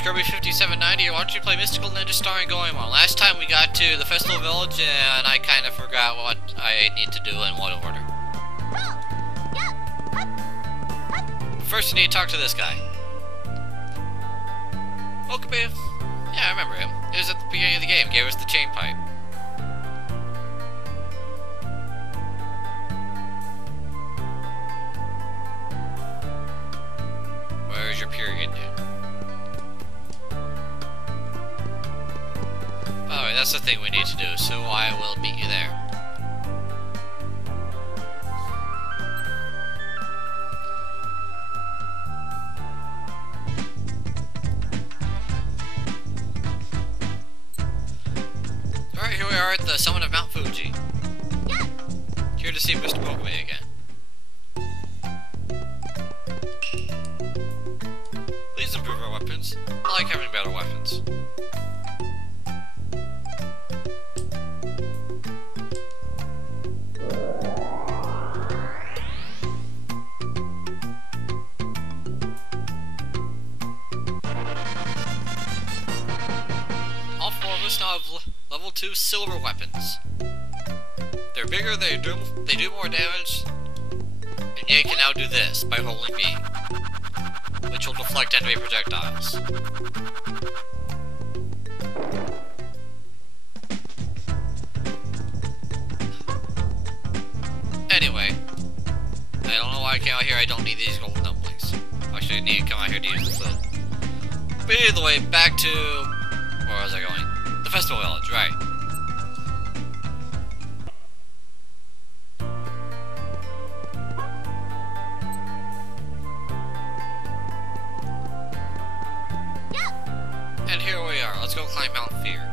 Scrubby5790, why don't you play Mystical Ninja starring Goemon? Last time we got to the Festival Village and I kind of forgot what I need to do in what order. First you need to talk to this guy. Okay, yeah, I remember him. It was at the beginning of the game, gave us the chain pipe. Where's your period, dude? Alright, that's the thing we need to do, so I will meet you there. Alright, here we are at the summit of Mount Fuji. Here to see Mr. Mermaid again. Please improve our weapons. I like having better weapons. All four of us now have level 2 silver weapons. They're bigger, they do more damage, and you can now do this by holding B, which will deflect enemy projectiles. Anyway, I don't know why I came out here, I don't need these golden dumplings. Actually, I need to come out here to use the food. But either way, back to... where was I going? The Festival Village, right. And here we are. Let's go climb Mount Fear.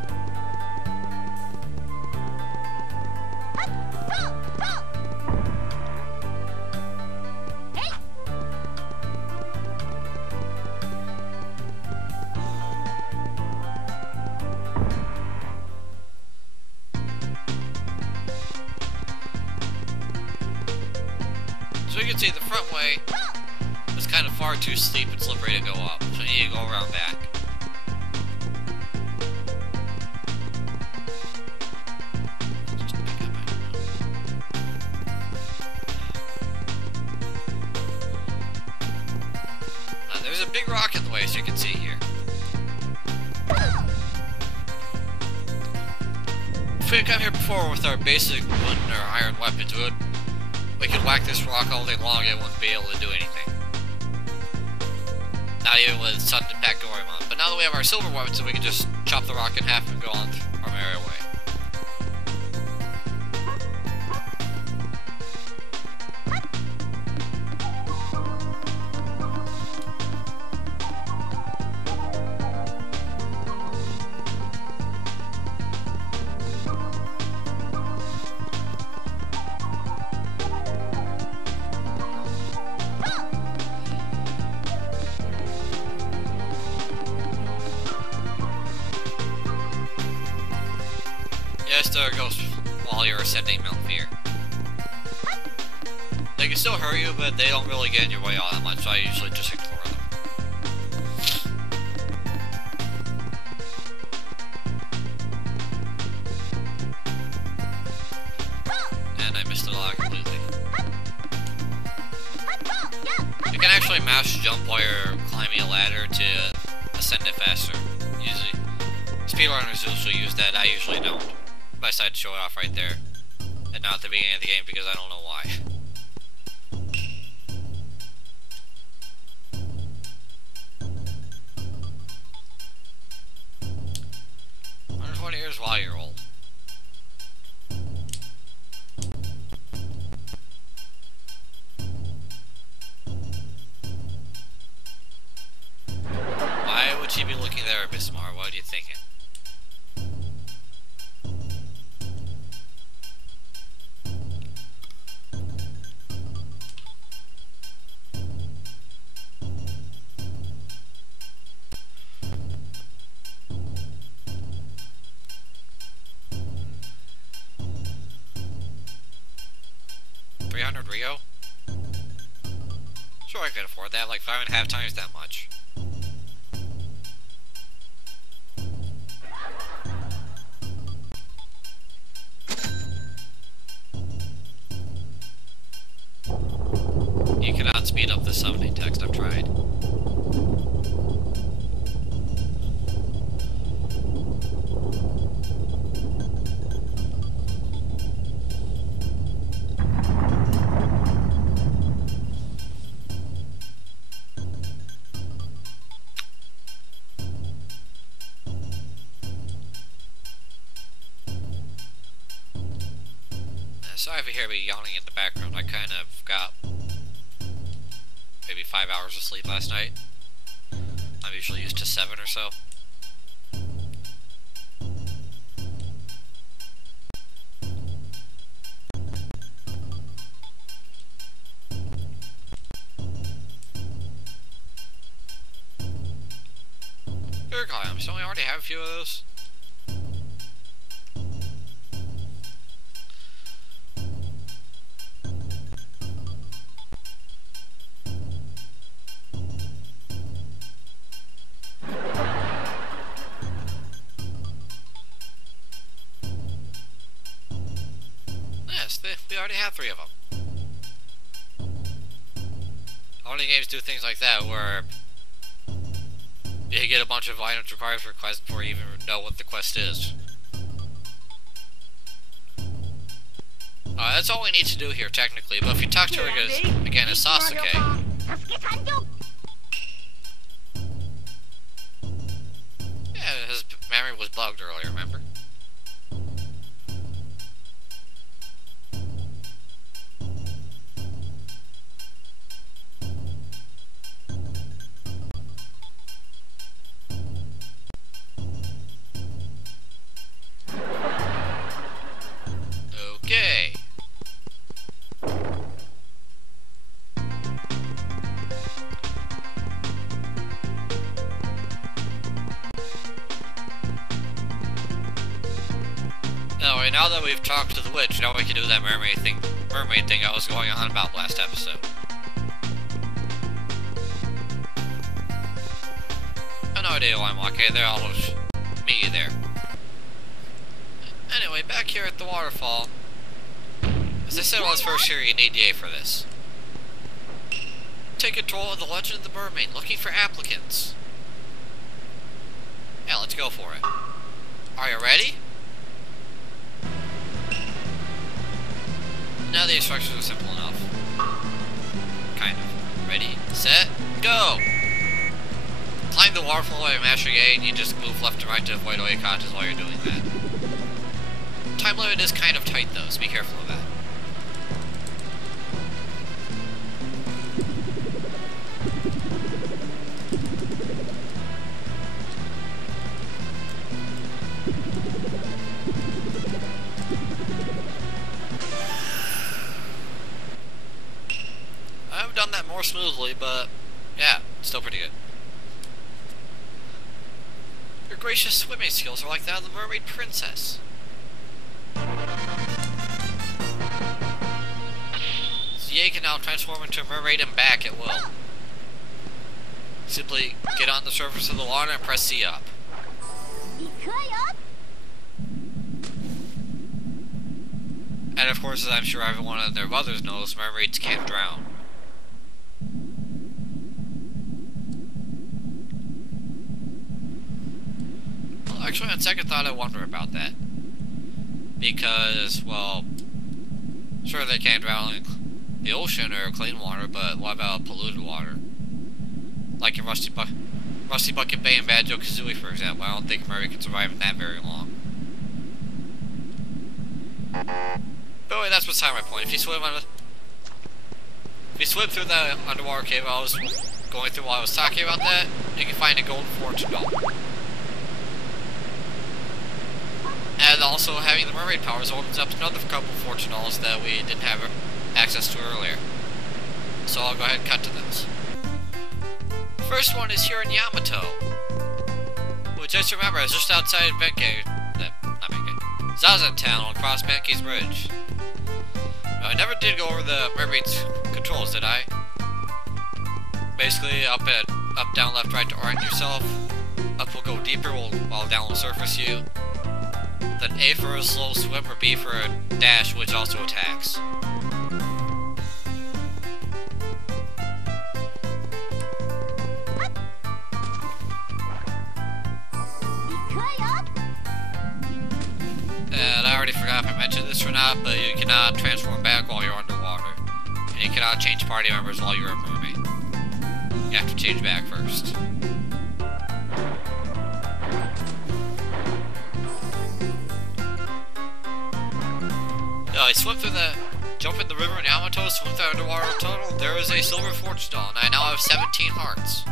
So you can see the front way is kind of far too steep and slippery to go up, so you need to go around back. There's a big rock in the way, as you can see here. If we had come here before with our basic wooden or iron weapons, we could whack this rock all day long and it wouldn't be able to do anything. Not even with sudden impact Goemon. But now that we have our silver weapons, so we can just chop the rock in half and go on our merry way. Yes, there goes while you're ascending Mount Fear. They can still hurt you, but they don't really get in your way all that much, so I usually just ignore them. And I missed it all out completely. You can actually mash jump while you're climbing a ladder to ascend it faster. Usually, speedrunners usually use that, I usually don't. But I decided to show it off right there, and not at the beginning of the game because I don't know why. Here's while you're old. Why would she be looking there a bit smart? What are you thinking? Rio? Sure, I could afford that, like 5.5 times that much. Sorry if you hear me yawning in the background. I kind of got maybe 5 hours of sleep last night. I'm usually used to 7 or so. Air columns, don't we already have a few of those? Yes, we already have 3 of them. Only games do things like that where you get a bunch of items required for a quest before you even know what the quest is. That's all we need to do here, technically, but if you talk to her again as Sasuke... Yeah, his memory was bugged earlier, remember? Okay. Anyway, now that we've talked to the witch, now we can do that mermaid thing I was going on about last episode. I have no idea why I'm walking there, I'll meet you there. Anyway, back here at the waterfall. As I said when I was first here, you need the A for this. Take control of the Legend of the Mermaid, looking for applicants. Yeah, let's go for it. Are you ready? Now the instructions are simple enough. Kind of. Ready, set, go! Climb the waterfall by mashing A, and you just move left and right to avoid oikatas while you're doing that. Time limit is kind of tight though, so be careful of that. I've done that more smoothly, but yeah, still pretty good. Your gracious swimming skills are like that of the Mermaid Princess. Ye can now transform into a mermaid and back at will. Simply get on the surface of the water and press C up. And of course, as I'm sure everyone and their mothers knows, mermaids can't drown. Well, actually, on second thought, I wonder about that. Because, well, sure they can't drown in the ocean or clean water, but what about polluted water? Like in Rusty Bucket Bay and Banjo Kazooie, for example. I don't think a mermaid can survive in that very long. But anyway, that's beside my point. If you swim through that underwater cave I was going through while I was talking about that, you can find a golden fortune doll. And also, having the mermaid powers opens up another couple fortune dolls that we didn't have access to earlier. So I'll go ahead and cut to those. First one is here in Yamato, which, just remember, is just outside Zazen Town across Benkei's Bridge. I never did go over the mermaid's controls, did I? Basically, up, down, left, right to orient yourself. Up will go deeper, while down will surface you. Then A for a slow swim, or B for a dash, which also attacks. And I already forgot if I mentioned this or not, but you cannot transform back while you're underwater. And you cannot change party members while you're a mermaid. You have to change back first. swim through the... Jump in the river in Yamato, swim through the underwater tunnel. There is a silver fortune doll, and I now have 17 hearts.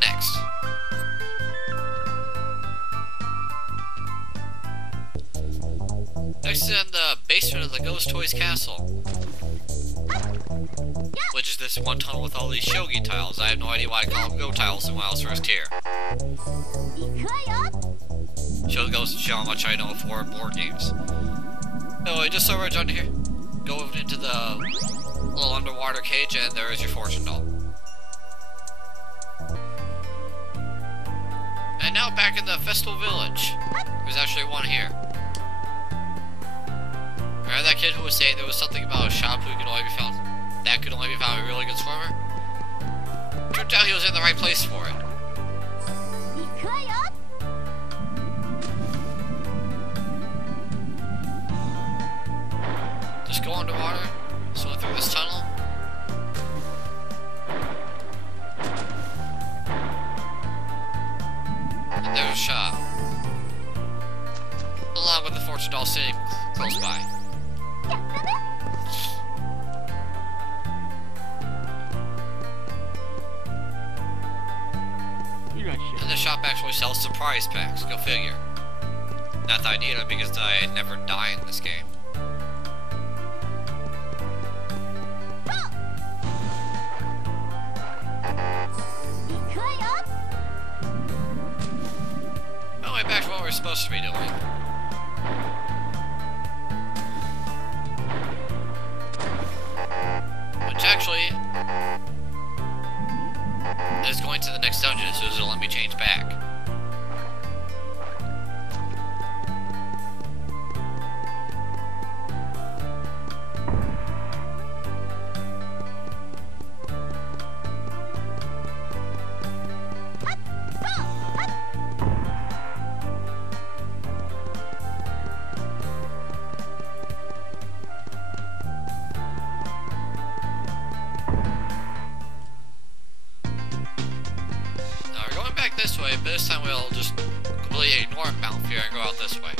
Next. Next is in the basement of the Ghost Toys Castle. Which is this one tunnel with all these shogi tiles. I have no idea why I call them go tiles when I was first here. Show goes to show how much I know for board games. So just so right under here, go into the little underwater cage and there is your fortune doll. And now back in the festival village. There's actually one here. Remember that kid who was saying there was something about a shop who could only be found? That could only be found a really good swimmer? Turns out he was in the right place for it. Just go underwater, swim through this tunnel. And there's a shop. Along with the fortune doll sitting close by. And the shop actually sells surprise packs, go figure. Not that I need it because I never die in this game. Anyway, back to what we're supposed to be doing. Which actually is going to the next dungeon, so it'll let me change back. This way, but this time we'll just completely ignore Mount Fear and go out this way.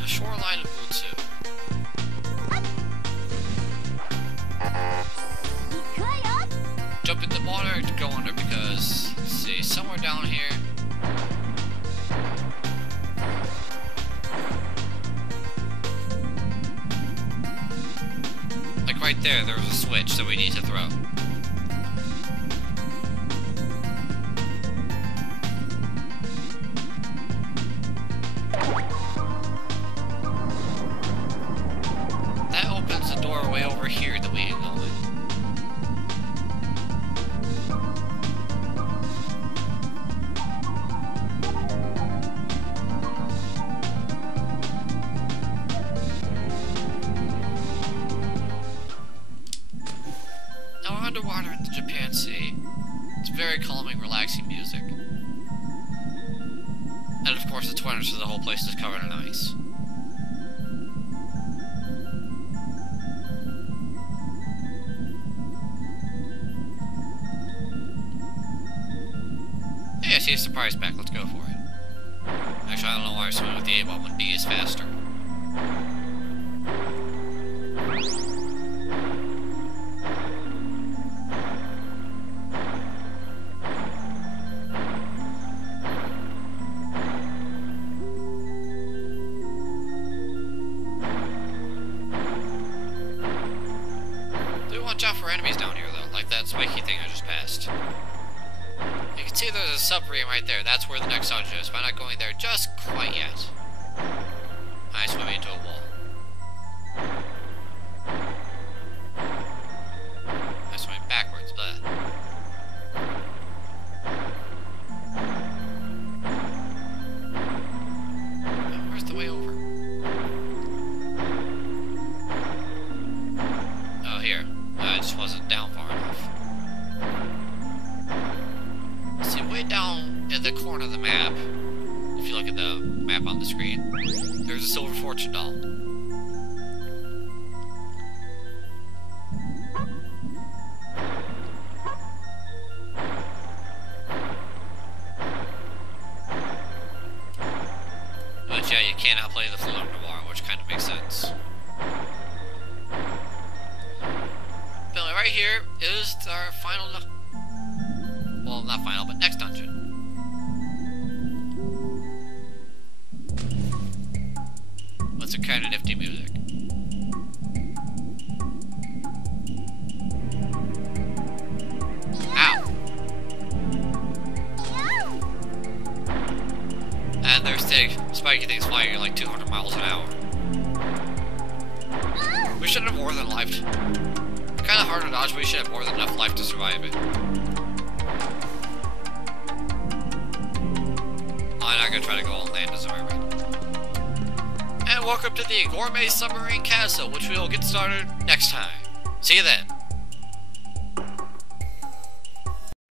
The shoreline of Mutsu. Jump in the water to go under because, let's see, somewhere down here. Like right there, there was a switch that we need to throw. That opens the doorway over here that we can go in. Underwater in the Japan Sea. It's very calming, relaxing music. And of course it's winter, so the whole place is covered in ice. Hey, I see a surprise pack, let's go for it. Actually, I don't know why I'm swimming with the A-bomb when D is faster. Watch out for enemies down here, though, like that spiky thing I just passed. You can see there's a submarine right there. That's where the next dungeon is, but I'm not going there just quite yet. I swim into a wall. I swim backwards, but... where's the way over? Oh, here. I just wasn't down far enough. See, way down in the corner of the map, if you look at the map on the screen. There's a silver fortune doll. But yeah, you cannot play the flute underwater, which kind of makes sense. But right here is our final, well, not final, but next dungeon. With some kind of nifty music. Ow! And there's spiky things flying at like 200 miles an hour. We should have more than life. Kind of hard to dodge, but we should have more than enough life to survive it. I'm not gonna try to go on land as a mermaid. And welcome to the Gourmet Submarine Castle, which we will get started next time. See you then.